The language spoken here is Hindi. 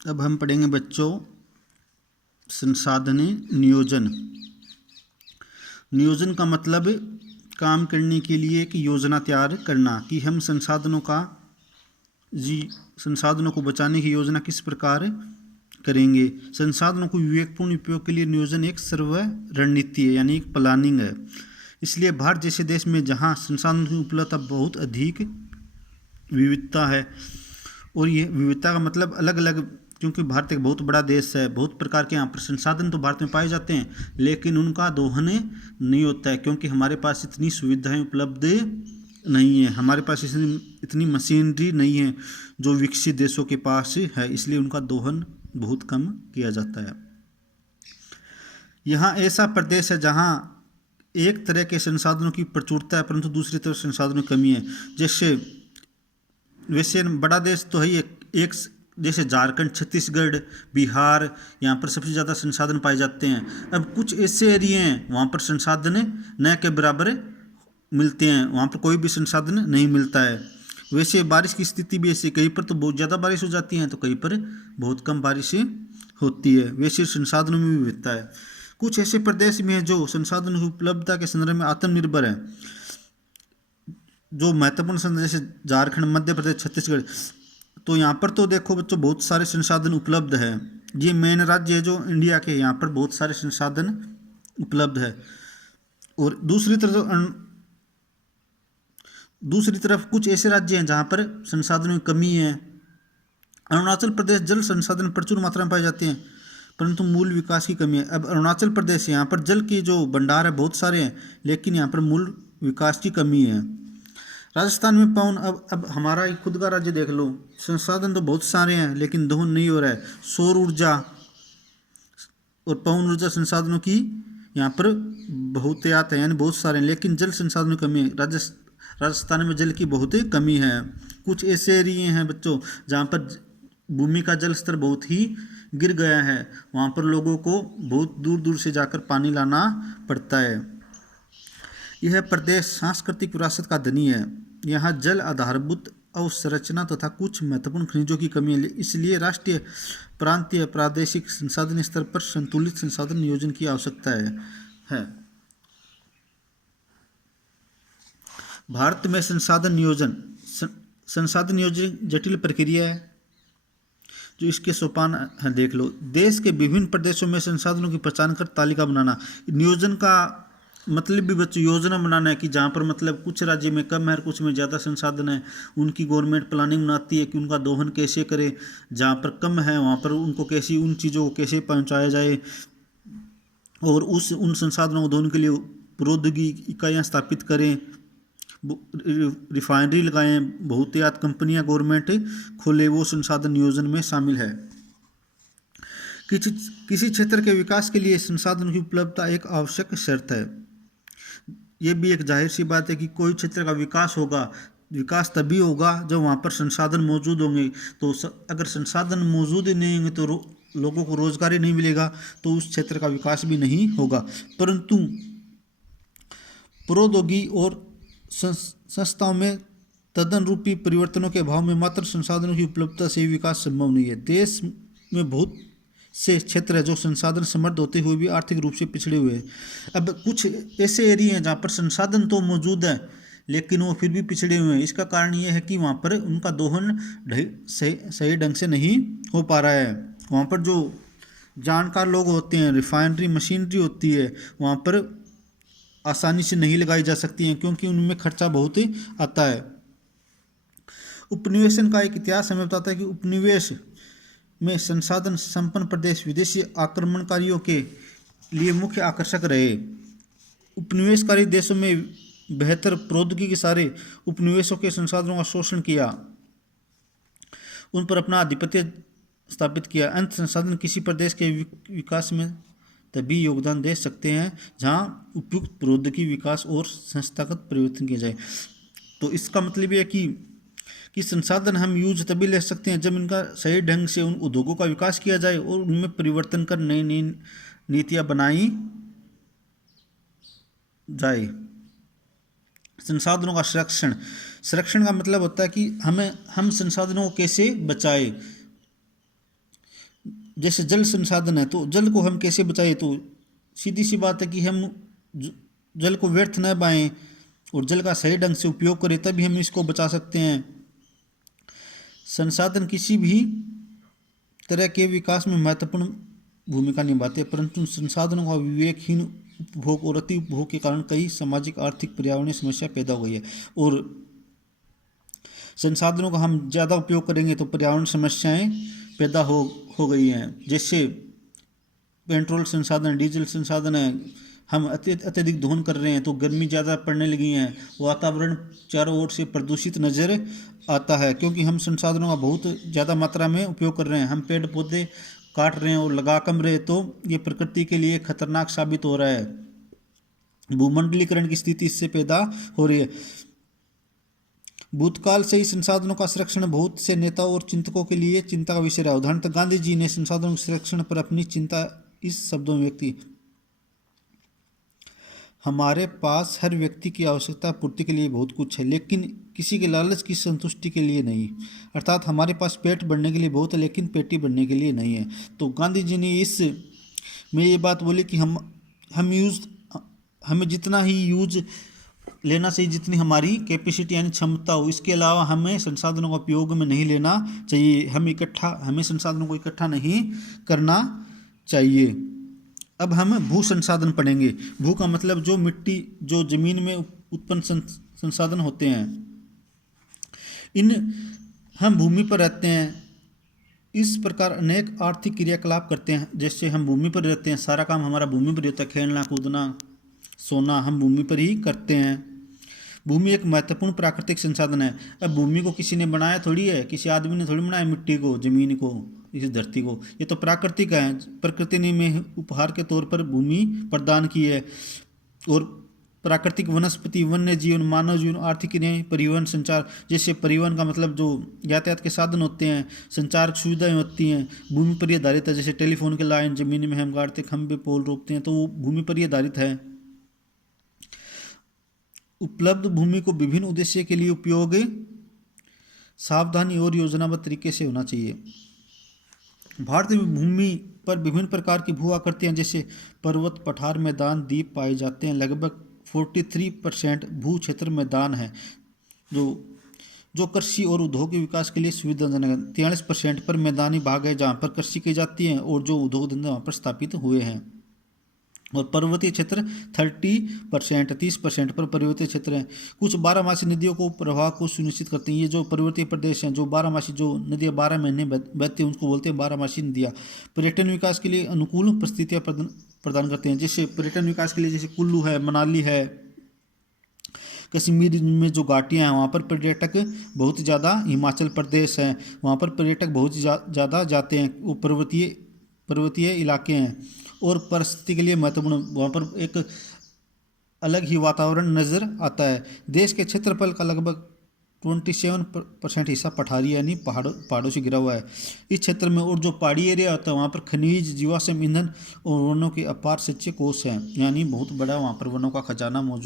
अब हम पढ़ेंगे बच्चों संसाधन नियोजन। नियोजन का मतलब काम करने के लिए एक योजना तैयार करना कि हम संसाधनों को बचाने की योजना किस प्रकार करेंगे। संसाधनों को विवेकपूर्ण उपयोग के लिए नियोजन एक सर्व रणनीति है, यानी एक प्लानिंग है। इसलिए भारत जैसे देश में जहाँ संसाधनों की उपलब्धता बहुत अधिक विविधता है, और ये विविधता का मतलब अलग अलग, क्योंकि भारत एक बहुत बड़ा देश है, बहुत प्रकार के यहाँ पर संसाधन तो भारत में पाए जाते हैं, लेकिन उनका दोहन नहीं होता है क्योंकि हमारे पास इतनी सुविधाएं उपलब्ध नहीं है, हमारे पास इतनी मशीनरी नहीं है जो विकसित देशों के पास है, इसलिए उनका दोहन बहुत कम किया जाता है। यहाँ ऐसा प्रदेश है जहाँ एक तरह के संसाधनों की प्रचुरता है परंतु दूसरी तरफ संसाधनों की कमी है। वैसे बड़ा देश तो है एक जैसे झारखंड, छत्तीसगढ़, बिहार, यहाँ पर सबसे ज़्यादा संसाधन पाए जाते हैं। अब कुछ ऐसे एरिए हैं वहाँ पर संसाधन न के बराबर मिलते हैं, वहाँ पर कोई भी संसाधन नहीं मिलता है। वैसे बारिश की स्थिति भी ऐसी, कहीं पर तो बहुत ज़्यादा बारिश हो जाती है तो कहीं पर बहुत कम बारिश होती है। वैसे संसाधनों में भी विविधता है। कुछ ऐसे प्रदेश में हैं जो संसाधनों की उपलब्धता के संदर्भ में आत्मनिर्भर है, जो महत्वपूर्ण संदर्भ जैसे झारखंड, मध्य प्रदेश, छत्तीसगढ़। तो यहाँ पर तो देखो बच्चों बहुत सारे संसाधन उपलब्ध है। ये मेन राज्य है जो इंडिया के, यहाँ पर बहुत सारे संसाधन उपलब्ध है। और दूसरी तरफ कुछ ऐसे राज्य हैं जहाँ पर संसाधनों की कमी है। अरुणाचल प्रदेश जल संसाधन प्रचुर मात्रा में पाए जाते हैं परंतु मूल विकास की कमी है। अब अरुणाचल प्रदेश, यहाँ पर जल के जो भंडार है बहुत सारे हैं, लेकिन यहाँ पर मूल विकास की कमी है। राजस्थान में पवन, अब हमारा एक खुद का राज्य देख लो, संसाधन तो बहुत सारे हैं लेकिन दोहन नहीं हो रहा है। सौर ऊर्जा और पवन ऊर्जा संसाधनों की यहाँ पर बहुतायत है, यानी बहुत सारे हैं, लेकिन जल संसाधनों की कमी है। राजस्थान में जल की बहुत कमी है। कुछ ऐसे एरिए हैं बच्चों जहाँ पर भूमि का जल स्तर बहुत ही गिर गया है, वहाँ पर लोगों को बहुत दूर दूर से जाकर पानी लाना पड़ता है। यह प्रदेश सांस्कृतिक विरासत का धनी है। यहाँ जल आधारभूत अवसंरचना तथा कुछ महत्वपूर्ण खनिजों की कमी है, इसलिए राष्ट्रीय, प्रांतीय, प्रादेशिक संसाधन स्तर पर संतुलित संसाधन नियोजन की आवश्यकता है। भारत में संसाधन नियोजन जटिल प्रक्रिया है, जो इसके सोपान है देख लो। देश के विभिन्न प्रदेशों में संसाधनों की पहचान कर तालिका बनाना। नियोजन का मतलब भी बच्चों योजना बनाना है कि जहाँ पर मतलब कुछ राज्य में कम है और कुछ में ज़्यादा संसाधन है, उनकी गवर्नमेंट प्लानिंग बनाती है कि उनका दोहन कैसे करे। जहाँ पर कम है वहाँ पर उनको कैसे, उन चीज़ों को कैसे पहुँचाया जाए, और उन संसाधनों को दोहन के लिए प्रौद्योगिकी इकाइयाँ स्थापित करें, रिफाइनरी लगाएं, बहुतायत कंपनियां गवर्नमेंट खोले, वो संसाधन नियोजन में शामिल है। किसी क्षेत्र के विकास के लिए संसाधन की उपलब्धता एक आवश्यक शर्त है। ये भी एक जाहिर सी बात है कि कोई क्षेत्र का विकास तभी होगा जब वहाँ पर संसाधन मौजूद होंगे। तो अगर संसाधन मौजूद ही नहीं होंगे तो लोगों को रोजगार ही नहीं मिलेगा, तो उस क्षेत्र का विकास भी नहीं होगा। परंतु प्रौद्योगिकी और संस्थाओं में तदनुरूपी परिवर्तनों के अभाव में मात्र संसाधनों की उपलब्धता से विकास संभव नहीं है। देश में बहुत से क्षेत्र है जो संसाधन समृद्ध होते हुए भी आर्थिक रूप से पिछड़े हुए हैं। अब कुछ ऐसे एरिया हैं जहाँ पर संसाधन तो मौजूद है लेकिन वो फिर भी पिछड़े हुए हैं। इसका कारण ये है कि वहाँ पर उनका दोहन सही ढंग से नहीं हो पा रहा है। वहाँ पर जो जानकार लोग होते हैं, रिफाइनरी मशीनरी होती है, वहाँ पर आसानी से नहीं लगाई जा सकती हैं क्योंकि उनमें खर्चा बहुत ही आता है। उपनिवेशन का एक इतिहास हमें बताता है कि उपनिवेश में संसाधन संपन्न प्रदेश विदेशी आक्रमणकारियों के लिए मुख्य आकर्षक रहे। उपनिवेशकारी देशों में बेहतर प्रौद्योगिकी के सारे उपनिवेशों के संसाधनों का शोषण किया, उन पर अपना आधिपत्य स्थापित किया। अंत संसाधन किसी प्रदेश के विकास में तभी योगदान दे सकते हैं जहां उपयुक्त प्रौद्योगिकी विकास और संस्थागत परिवर्तन किया जाए। तो इसका मतलब यह है कि संसाधन हम यूज तभी ले सकते हैं जब इनका सही ढंग से उन उद्योगों का विकास किया जाए और उनमें परिवर्तन कर नई नई नीतियाँ बनाई जाए। संसाधनों का संरक्षण का मतलब होता है कि हम संसाधनों को कैसे बचाएं। जैसे जल संसाधन है, तो जल को हम कैसे बचाएं, तो सीधी सी बात है कि हम जल को व्यर्थ न बहाएं और जल का सही ढंग से उपयोग करें, तभी हम इसको बचा सकते हैं। संसाधन किसी भी तरह के विकास में महत्वपूर्ण भूमिका निभाते हैं, परंतु संसाधनों का विवेकहीन उपभोग और अति उपभोग के कारण कई सामाजिक, आर्थिक, पर्यावरणीय समस्या पैदा हो गई है। और संसाधनों का हम ज़्यादा उपयोग करेंगे तो पर्यावरण समस्याएं पैदा हो गई हैं। जैसे पेट्रोल संसाधन, डीजल संसाधन है, हम अत्यधिक दोहन कर रहे हैं तो गर्मी ज़्यादा पड़ने लगी है, वातावरण चारों ओर से प्रदूषित नज़र आता है, क्योंकि हम संसाधनों का बहुत ज़्यादा मात्रा में उपयोग कर रहे हैं। हम पेड़ पौधे काट रहे हैं और लगा कम रहे, तो ये प्रकृति के लिए खतरनाक साबित हो रहा है। भूमंडलीकरण की स्थिति इससे पैदा हो रही है। भूतकाल से ही संसाधनों का संरक्षण बहुत से नेताओं और चिंतकों के लिए चिंता का विषय रहा। उदाहरणतः गांधी जी ने संसाधनों के संरक्षण पर अपनी चिंता इस शब्दों में व्यक्त की: हमारे पास हर व्यक्ति की आवश्यकता पूर्ति के लिए बहुत कुछ है, लेकिन किसी के लालच की संतुष्टि के लिए नहीं। अर्थात हमारे पास पेट भरने के लिए बहुत है, लेकिन पेटी भरने के लिए नहीं है। तो गांधी जी ने इस में ये बात बोली कि हमें जितना ही यूज लेना चाहिए, जितनी हमारी कैपेसिटी यानी क्षमता हो, इसके अलावा हमें संसाधनों का उपयोग में नहीं लेना चाहिए। हमें संसाधनों को इकट्ठा नहीं करना चाहिए। अब हम भू संसाधन पढ़ेंगे। भू का मतलब जो मिट्टी, जो जमीन में उत्पन्न संसाधन होते हैं, हम भूमि पर रहते हैं, इस प्रकार अनेक आर्थिक क्रियाकलाप करते हैं। जैसे हम भूमि पर रहते हैं, सारा काम हमारा भूमि पर होता है, खेलना कूदना सोना हम भूमि पर ही करते हैं। भूमि एक महत्वपूर्ण प्राकृतिक संसाधन है। अब भूमि को किसी ने बनाया थोड़ी है, किसी आदमी ने थोड़ी बनाया मिट्टी को, जमीन को, इस धरती को। ये तो प्राकृतिक है, प्रकृति ने में उपहार के तौर पर भूमि प्रदान की है। और प्राकृतिक वनस्पति, वन्य जीवन, मानव जीवन, आर्थिक क्रियाएं, परिवहन, संचार। जैसे परिवहन का मतलब जो यातायात के साधन होते हैं, संचार सुविधाएं होती हैं, भूमि पर ही आधारित है। जैसे टेलीफोन के लाइन जमीन में हम गाड़ते, खंभे पोल रोकते हैं, तो वो भूमि पर ही आधारित है। उपलब्ध भूमि को विभिन्न उद्देश्य के लिए उपयोग सावधानी और योजनाबद्ध तरीके से होना चाहिए। भारत में भूमि पर विभिन्न प्रकार की भू आकृतियां जैसे पर्वत, पठार, मैदान, द्वीप पाए जाते हैं। लगभग 43% भू क्षेत्र मैदान है, जो कृषि और उद्योग के विकास के लिए सुविधाजनक है। 43% पर मैदानी भाग है जहाँ पर कृषि की जाती है और जो उद्योग धंधे वहाँ पर स्थापित हुए हैं। और पर्वतीय क्षेत्र 30% पर पर्वतीय क्षेत्र हैं। कुछ बारहमासी नदियों को प्रवाह को सुनिश्चित करती हैं। ये जो पर्वतीय प्रदेश हैं, जो बारहमासी, जो नदियाँ 12 महीने बहती हैं, उनको बोलते हैं बारहमासी नदियाँ। पर्यटन विकास के लिए अनुकूल परिस्थितियाँ प्रदान करते हैं। जैसे पर्यटन विकास के लिए जैसे कुल्लू है, मनाली है, कश्मीर में जो घाटियाँ हैं वहाँ पर पर्यटक बहुत ज़्यादा, हिमाचल प्रदेश है वहाँ पर पर्यटक बहुत ज़्यादा जाते हैं। वो पर्वतीय इलाके हैं और परिस्थिति के लिए महत्वपूर्ण, वहाँ पर एक अलग ही वातावरण नज़र आता है। देश के क्षेत्रफल का लगभग 27% हिस्सा पठारी यानी पहाड़ों से घिरा हुआ है। इस क्षेत्र में और जो पहाड़ी एरिया होता है वहाँ पर खनिज, जीवाश्म ईंधन और वनों के अपार सिंचित कोष हैं, यानी बहुत बड़ा वहाँ पर वनों का खजाना मौजूद